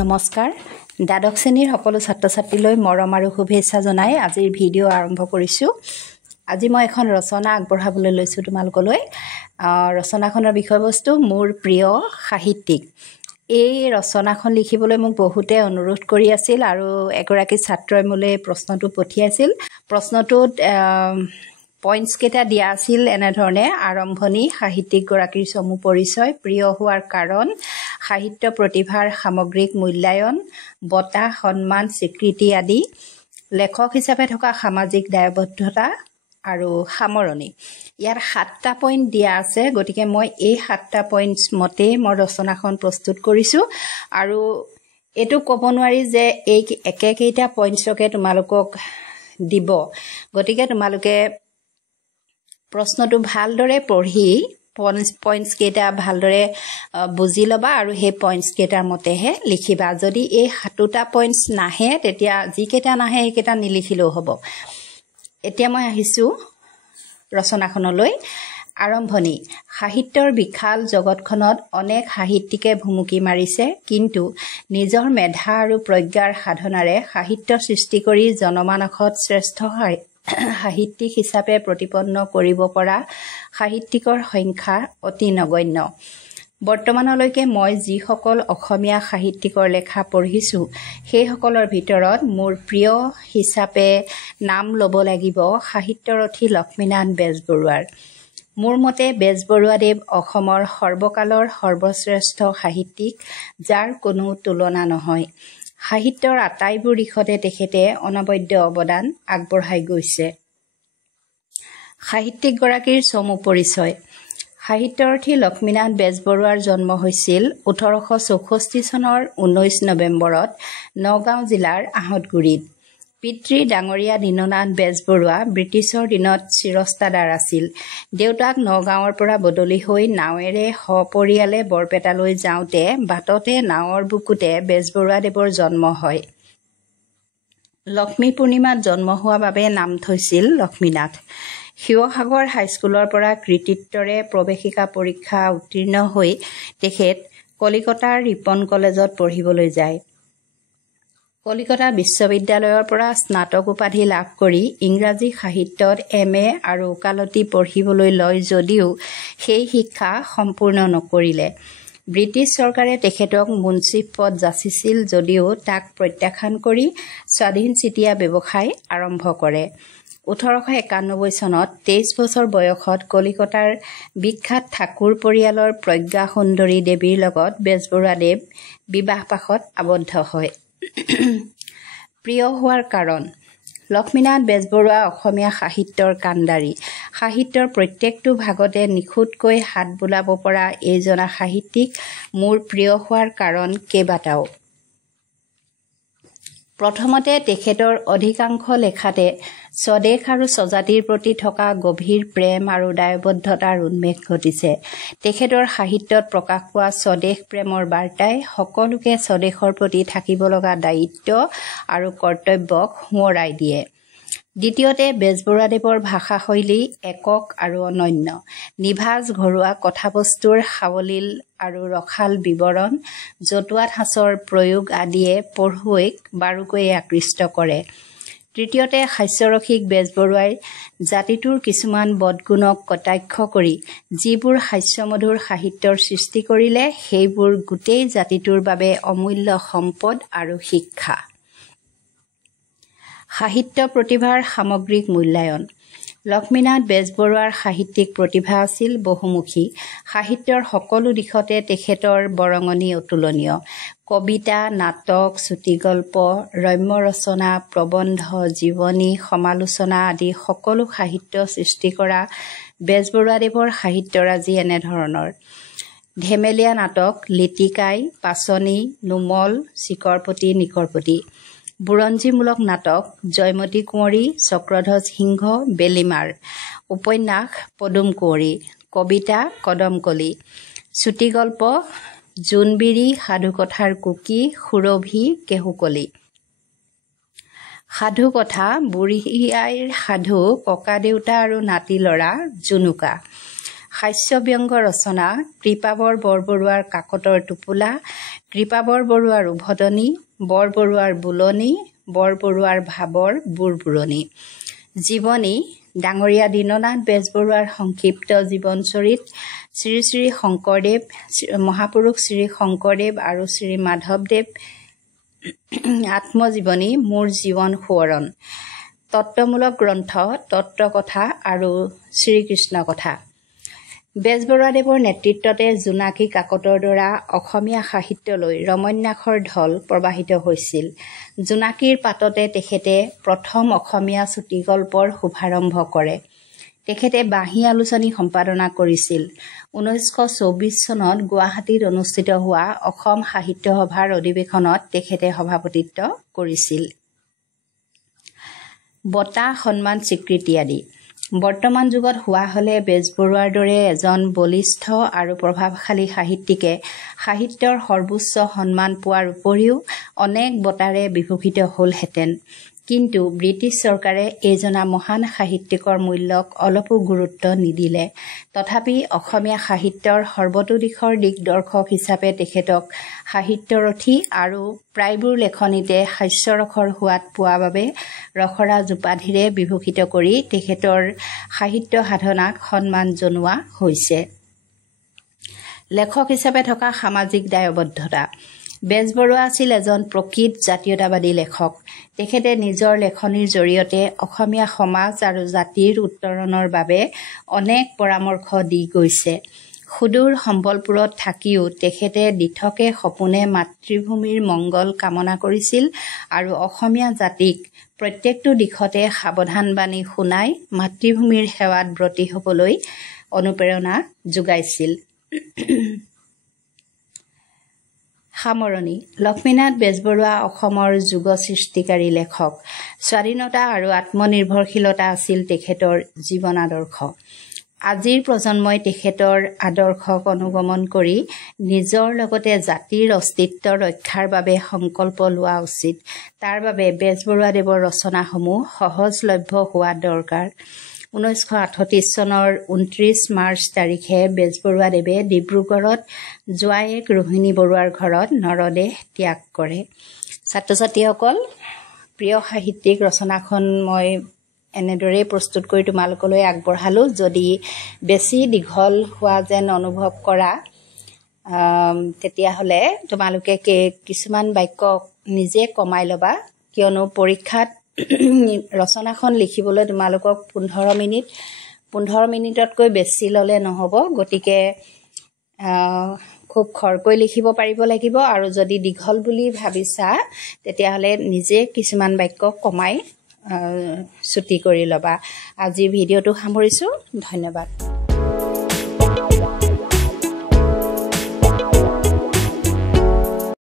নমস্কাৰ দ্বাদশ শ্ৰেণীৰ সকলো ছাত্ৰ-ছাত্ৰীলৈ মৰম আৰু শুভেচ্ছা জনাই আজিৰ ভিডিঅ' আৰম্ভ কৰিছোঁ। আজি মই এখন ৰচনা আগবঢ়াবলৈ লৈছোঁ তোমালোকলৈ। ৰচনাখনৰ বিষয়বস্তু মোৰ প্ৰিয় সাহিত্যিক। এই ৰচনাখন লিখিবলৈ মোক বহুতে অনুৰোধ কৰি আছিল আৰু এগৰাকী ছাত্ৰই মোলৈ প্ৰশ্নটো পঠিয়াইছিল। প্ৰশ্নটোত পইণ্টছ কেইটা দিয়া আছিল এনেধৰণে: আৰম্ভণি, সাহিত্যিকগৰাকীৰ চমু পৰিচয়, প্ৰিয় হোৱাৰ কাৰণ, সাহিত্য প্ৰতিভাৰ সামগ্ৰিক মূল্যায়ন, বঁটা, সন্মান, স্বীকৃতি আদি, লেখক হিচাপে থকা সামাজিক দায়বদ্ধতা আৰু সামৰণি। ইয়াত 7টা পইণ্ট দিয়া আছে, গতিকে মই এই 7টা পইণ্টছ মতেই মই ৰচনাখন প্ৰস্তুত কৰিছোঁ। আৰু এইটো ক'ব নোৱাৰি যে এই একেকেইটা পইণ্টছকে তোমালোকক দিব, গতিকে তোমালোকে প্ৰশ্নটো ভালদৰে পঢ়ি পইণ্টছ কেইটা ভালদৰে বুজি ল'বা আৰু সেই পইণ্টছ কেইটাৰ মতেহে লিখিবা। যদি এই 7টা পইণ্টছ নাহে তেতিয়া যিকেইটা নাহে সেইকেইটা নিলিখিলেও হ'ব। এতিয়া মই আহিছোঁ ৰচনাখনলৈ। আৰম্ভণি। সাহিত্যৰ বিশাল জগতখনত অনেক সাহিত্যিকে ভুমুকি মাৰিছে, কিন্তু নিজৰ মেধা আৰু প্ৰজ্ঞাৰ সাধনাৰে সাহিত্য সৃষ্টি কৰি জনমানসত শ্ৰেষ্ঠ সাহিত্যিক হিচাপে প্ৰতিপন্ন কৰিব পৰা সাহিত্যিকৰ সংখ্যা অতি নগণ্য। বৰ্তমানলৈকে মই যিসকল অসমীয়া সাহিত্যিকৰ লেখা পঢ়িছোঁ সেইসকলৰ ভিতৰত মোৰ প্ৰিয় হিচাপে নাম ল'ব লাগিব সাহিত্যৰথী লক্ষ্মীনাথ বেজবৰুৱাৰ। মোৰ মতে বেজবৰুৱাদেৱ অসমৰ সৰ্বকালৰ সৰ্বশ্ৰেষ্ঠ সাহিত্যিক, যাৰ কোনো তুলনা নহয়। সাহিত্যৰ আটাইবোৰ দিশতে তেখেতে অনবদ্য অৱদান আগবঢ়াই গৈছে। সাহিত্যিকগৰাকীৰ চমু পৰিচয়। সাহিত্যৰথী লক্ষ্মীনাথ বেজবৰুৱাৰ জন্ম হৈছিল 1864 চনৰ 19 নৱেম্বৰত নগাঁও জিলাৰ আহঁতগুৰিত। পিতৃ ডাঙৰীয়া দীননাথ বেজবৰুৱা ব্ৰিটিছৰ দিনত চিৰস্তাদাৰ আছিল। দেউতাক নগাঁৱৰ পৰা বদলি হৈ নাৱেৰে সপৰিয়ালে বৰপেটালৈ যাওঁতে বাটতে নাৱৰ বুকুতে বেজবৰুৱাদেৱৰ জন্ম হয়। লক্ষ্মী পূৰ্ণিমাত জন্ম হোৱা বাবে নাম থৈছিল লক্ষ্মীনাথ। শিৱসাগৰ হাইস্কুলৰ পৰা কৃতিত্বৰে প্ৰৱেশিকা পৰীক্ষা উত্তীৰ্ণ হৈ তেখেত কলিকতাৰ ৰিপন কলেজত পঢ়িবলৈ যায়। কলিকতা বিশ্ববিদ্যালয়ৰ পৰা স্নাতক উপাধি লাভ কৰি ইংৰাজী সাহিত্যত MA আৰু ওকালতি পঢ়িবলৈ লয় যদিও সেই শিক্ষা সম্পূৰ্ণ নকৰিলে। ব্ৰিটিছ চৰকাৰে তেখেতক মুন্সিফ পদ যাচিছিল যদিও তাক প্ৰত্যাখ্যান কৰি স্বাধীনচিতীয়া ব্যৱসায় আৰম্ভ কৰে। 1891 চনত 23 বছৰ বয়সত কলিকতাৰ বিখ্যাত ঠাকুৰ পৰিয়ালৰ প্ৰজ্ঞা সুন্দৰী দেৱীৰ লগত বেজবৰুৱাদেৱ বিবাহপাশত আবদ্ধ হয়। প্ৰিয় হোৱাৰ কাৰণ। লক্ষ্মীনাথ বেজবৰুৱা অসমীয়া সাহিত্যৰ কাণ্ডাৰী। সাহিত্যৰ প্ৰত্যেকটো ভাগতে নিখুঁতকৈ হাত বোলাব পৰা এইজনা সাহিত্যিক মোৰ প্ৰিয় হোৱাৰ কাৰণ কেইবাটাও। প্ৰথমতে তেখেতৰ অধিকাংশ লেখাতে স্বদেশ আৰু স্বজাতিৰ প্ৰতি থকা গভীৰ প্ৰেম আৰু দায়বদ্ধতাৰ উন্মেষ ঘটিছে। তেখেতৰ সাহিত্যত প্ৰকাশ পোৱা স্বদেশ প্ৰেমৰ বাৰ্তাই সকলোকে স্বদেশৰ প্ৰতি থাকিব লগা দায়িত্ব আৰু কৰ্তব্যক সোঁৱৰাই দিয়ে। দ্বিতীয়তে বেজবৰুৱাদেৱৰ ভাষাশৈলী একক আৰু অনন্য। নিভাঁজ ঘৰুৱা কথাবস্তুৰ সাৱলীল আৰু ৰসাল বিৱৰণ, জতুৱা ঠাঁচৰ প্ৰয়োগ আদিয়ে পঢ়ুৱৈক বাৰুকৈ আকৃষ্ট কৰে। তৃতীয়তে হাস্যৰসিক বেজবৰুৱাই জাতিটোৰ কিছুমান বদগুণক কটাক্ষ কৰি যিবোৰ হাস্যমধুৰ সাহিত্যৰ সৃষ্টি কৰিলে সেইবোৰ গোটেই জাতিটোৰ বাবে অমূল্য সম্পদ আৰু শিক্ষা। সাহিত্য প্ৰতিভাৰ সামগ্ৰিক মূল্যায়ন। লক্ষ্মীনাথ বেজবৰুৱাৰ সাহিত্যিক প্ৰতিভা আছিল বহুমুখী। সাহিত্যৰ সকলো দিশতে তেখেতৰ বৰঙণি অতুলনীয়। কবিতা, নাটক, চুটিগল্প, ৰম্য ৰচনা, প্ৰবন্ধ, জীৱনী, সমালোচনা আদি সকলো সাহিত্য সৃষ্টি কৰা বেজবৰুৱাদেৱৰ সাহিত্যৰাজি এনেধৰণৰ: ধেমেলীয়া নাটক, লিটিকাই, পাচনি, নুমল, চিকৰপতি নিকৰপতি; বুৰঞ্জীমূলক নাটক, জয়মতী কোঁৱৰী, চক্ৰধ্বজ সিংহ, বেলিমাৰ; উপন্যাস, পদুম কোঁৱৰী; কবিতা, কদমকলি; চুটিগল্প, জোনবিৰি, সাধুকথাৰ কুকি, সুৰভি, কেহুকলি; সাধুকথা, বুঢ়ী আইৰ সাধু, ককা দেউতা আৰু নাতি ল'ৰা, জুনুকা; হাস্যব্যংগ ৰচনা কৃপাবৰ বৰবৰুৱাৰ কাকতৰ টোপোলা, কৃপাবৰ বৰুৱাৰ উভতনি, বৰবৰুৱাৰ বুলনি, বৰবৰুৱাৰ ভাবৰ বুৰবুৰণি। জীৱনী ডাঙৰীয়া দীননাথ বেজবৰুৱাৰ সংক্ষিপ্ত জীৱনচৰিত, শ্ৰী শ্ৰী শংকৰদেৱ, মহাপুৰুষ শ্ৰী শংকৰদেৱ আৰু শ্ৰী মাধৱদেৱ আত্মজীৱনী মোৰ জীৱন সোৱৰণ, তত্ত্বমূলক গ্ৰন্থ তত্ত্বকথা আৰু শ্ৰীকৃষ্ণ কথা। বেজবৰুৱাদেৱৰ নেতৃত্বতে জোনাকী কাকতৰ দ্বাৰা অসমীয়া সাহিত্যলৈ ৰমন্যাসৰ ঢল প্ৰবাহিত হৈছিল। জোনাকীৰ পাততে তেখেতে প্ৰথম অসমীয়া চুটিগল্পৰ শুভাৰম্ভ কৰে। তেখেতে বাঁহী আলোচনী সম্পাদনা কৰিছিল। 1924 চনত গুৱাহাটীত অনুষ্ঠিত হোৱা অসম সাহিত্য সভাৰ অধিৱেশনত তেখেতে সভাপতিত্ব কৰিছিল। বঁটা সন্মান স্বীকৃতি আদি বৰ্তমান যুগত হোৱা হলে বেজবৰুৱাৰ দৰে এজন বলিষ্ঠ আৰু প্ৰভাৱশালী সাহিত্যিকে সাহিত্যৰ সৰ্বোচ্চ সন্মান পোৱাৰ উপৰিও অনেক বঁটাৰে বিভূষিত হলহেঁতেন। কিন্তু ব্ৰিটিছ চৰকাৰে এইজনা মহান সাহিত্যিকৰ মূল্যক অলপো গুৰুত্ব নিদিলে। তথাপি অসমীয়া সাহিত্যৰ সৰ্বতোদিশৰ দিগদৰ্শক হিচাপে তেখেতক সাহিত্যৰথী আৰু প্ৰায়বোৰ লেখনিতে হাস্যৰসৰ সোৱাদ পোৱা বাবে ৰসৰাজ উপাধিৰে বিভূষিত কৰি তেখেতৰ সাহিত্য সাধনাক সন্মান জনোৱা হৈছে। লেখক হিচাপে থকা সামাজিক দায়বদ্ধতা বেজবৰুৱা আছিল এজন প্ৰকৃত জাতীয়তাবাদী লেখক। তেখেতে নিজৰ লেখনিৰ জৰিয়তে অসমীয়া সমাজ আৰু জাতিৰ উত্তৰণৰ বাবে অনেক পৰামৰ্শ দি গৈছে। সুদূৰ সম্বলপুৰত থাকিও তেখেতে দিঠকে সপোনে মাতৃভূমিৰ মংগল কামনা কৰিছিল আৰু অসমীয়া জাতিক প্ৰত্যেকটো দিশতে সাৱধানবাণী শুনাই মাতৃভূমিৰ সেৱাত ব্ৰতী হ'বলৈ অনুপ্ৰেৰণা যোগাইছিল। সামৰণি লক্ষ্মীনাথ বেজবৰুৱা অসমৰ যুগ সৃষ্টিকাৰী লেখক। স্বাধীনতা আৰু আত্মনিৰ্ভৰশীলতা আছিল তেখেতৰ জীৱন আদৰ্শ। আজিৰ প্ৰজন্মই তেখেতৰ আদৰ্শক অনুগমন কৰি নিজৰ লগতে জাতিৰ অস্তিত্ব ৰক্ষাৰ বাবে সংকল্প লোৱা উচিত। তাৰ বাবে বেজবৰুৱাদেৱৰ ৰচনাসমূহ সহজলভ্য হোৱা দৰকাৰ। 1938 চনৰ 29 মাৰ্চ তাৰিখে বেজবৰুৱাদেৱে ডিব্ৰুগড়ত জোৱায়েক ৰোহিণী বৰুৱাৰ ঘৰত নৰদেহ ত্যাগ কৰে। ছাত্ৰ ছাত্ৰীসকল, প্ৰিয় সাহিত্যিক ৰচনাখন মই এনেদৰেই প্ৰস্তুত কৰি তোমালোকলৈ আগবঢ়ালোঁ। যদি বেছি দীঘল হোৱা যেন অনুভৱ কৰা তেতিয়াহ'লে তোমালোকে কিছুমান বাক্য নিজে কমাই ল'বা, কিয়নো পৰীক্ষাত ৰচনাখন লিখিবলৈ তোমালোকক 15 মিনিটতকৈ বেছি ল'লে নহ'ব। গতিকে খুব খৰকৈ লিখিব পাৰিব লাগিব, আৰু যদি দীঘল বুলি ভাবিছা তেতিয়াহ'লে নিজে কিছুমান বাক্য কমাই ছুটি কৰি ল'বা। আজিৰ ভিডিঅ'টো সামৰিছোঁ। ধন্যবাদ।